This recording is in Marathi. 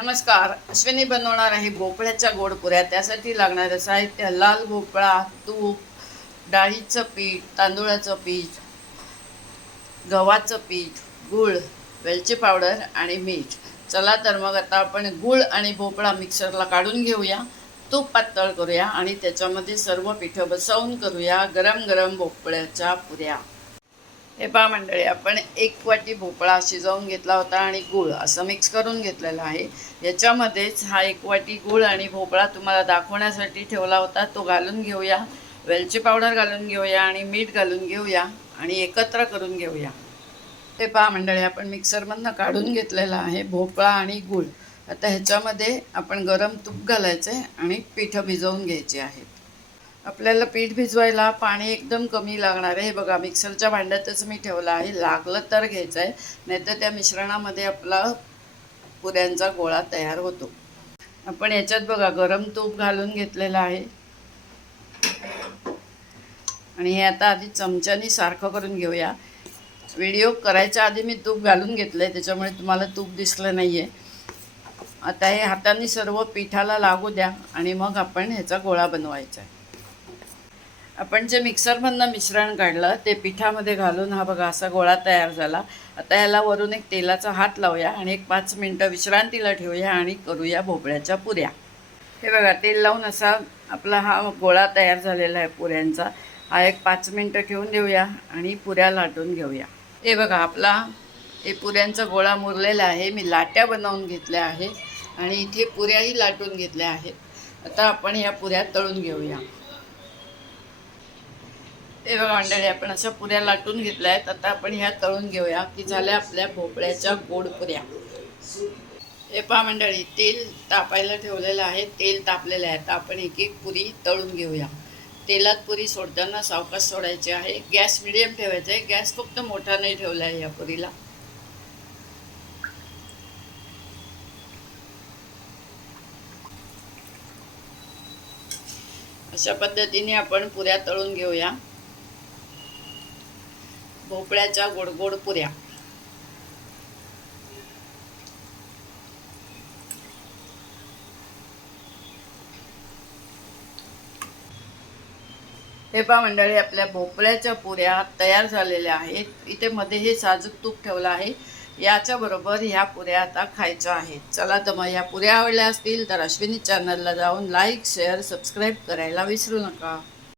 नमस्कार. अश्विनी बनवणार आहे भोपळ्याच्या गोड पुऱ्या. त्यासाठी लागणारे साहित्य: लाल भोपळा, तूप, डाळीचं पीठ, तांदूळाचं पीठ, गव्हाचं पीठ, गूळ, वेलची पावडर आणि मीठ. चला तर मग आता आपण गूळ आणि भोपळा मिक्सरला काढून घेऊया. तूप पातळ करूया आणि त्याच्यामध्ये सर्व पिठं बसवून करूया गरम गरम भोपळ्याच्या पुऱ्या. हे पहा मंडळी, आपण 1 वाटी भोपळा शिजवून घेतला होता आणि गूळ असं मिक्स करून घेतलेला आहे. याच्यामध्येच हा 1 वाटी गूळ आणि भोपळा तुम्हाला दाखवण्यासाठी ठेवला होता तो घालून घेऊया. वेलची पावडर घालून घेऊया आणि मीठ घालून घेऊया आणि एकत्र करून घेऊया. हे पहा मंडळी, आपण मिक्सरमधनं काढून घेतलेला आहे भोपळा आणि गूळ. आता ह्याच्यामध्ये आपण गरम तूप घालायचं आहे आणि पिठं भिजवून घ्यायची आहेत. आपल्याला पीठ भिजवायला पाणी एकदम कमी लागणार आहे. हे बघा, मिक्सरच्या भांड्यातच मी ठेवलं आहे. लागलं तर घ्यायचं आहे, नाहीतर त्या मिश्रणामध्ये आपला पुऱ्यांचा गोळा तयार होतो. आपण याच्यात बघा गरम तूप घालून घेतलेलं आहे आणि हे आता आधी चमच्यानी सारखं करून घेऊया. व्हिडिओ करायच्या आधी मी तूप घालून घेतलं आहे, त्याच्यामुळे तुम्हाला तूप दिसलं नाही आहे. आता हे हाताने सर्व पिठाला लागू द्या आणि मग आपण ह्याचा गोळा बनवायचा आहे. आपण जे मिक्सरमधनं मिश्रण काढलं ते पिठामध्ये घालून हा बघा असा गोळा तयार झाला. आता याला वरून एक तेलाचा हात लावूया आणि एक 5 मिनटं विश्रांतीला ठेवूया आणि करूया भोपळ्याच्या पुऱ्या. हे बघा, तेल लावून असा आपला हा गोळा तयार झालेला आहे पुऱ्यांचा. हा एक 5 मिनटं ठेवून देऊया आणि पुऱ्या लाटून घेऊया. हे बघा, आपला हे पुऱ्यांचा गोळा मुरलेला आहे. मी लाट्या बनवून घेतल्या आहे आणि इथे पुऱ्याही लाटून घेतल्या आहेत. आता आपण या पुऱ्या तळून घेऊया. हे बघा मंडळी, आपण अशा पुऱ्या लाटून घेतल्या आहेत. आता आपण ह्या तळून घेऊया की झाल्या आपल्या भोपळ्याच्या गोड पुऱ्या. हे पहा मंडळी, तेल तापायला ठेवलेलं आहे. तेल तापलेलं आहे. आता आपण एक एक पुरी तळून घेऊया. तेलात पुरी सोडताना सावकाश सोडायची आहे. गॅस मिडियम ठेवायचा आहे. गॅस फक्त मोठा नाही ठेवला आहे या पुरीला. अशा पद्धतीने आपण पुऱ्या तळून घेऊया, भोपळ्याच्या गोड गोड पुऱ्या. हे पहा मंडळी, आपल्या भोपळ्याच्या पुऱ्या तयार झालेल्या आहेत. इथे मध्ये हे साजूक तूप ठेवलं आहे. याच्याबरोबर ह्या पुऱ्या आता खायच्या आहेत. चला तर मग ह्या पुऱ्या आवडल्या असतील तर अश्विनी चॅनलला जाऊन लाईक, शेअर, सबस्क्राईब करायला विसरू नका.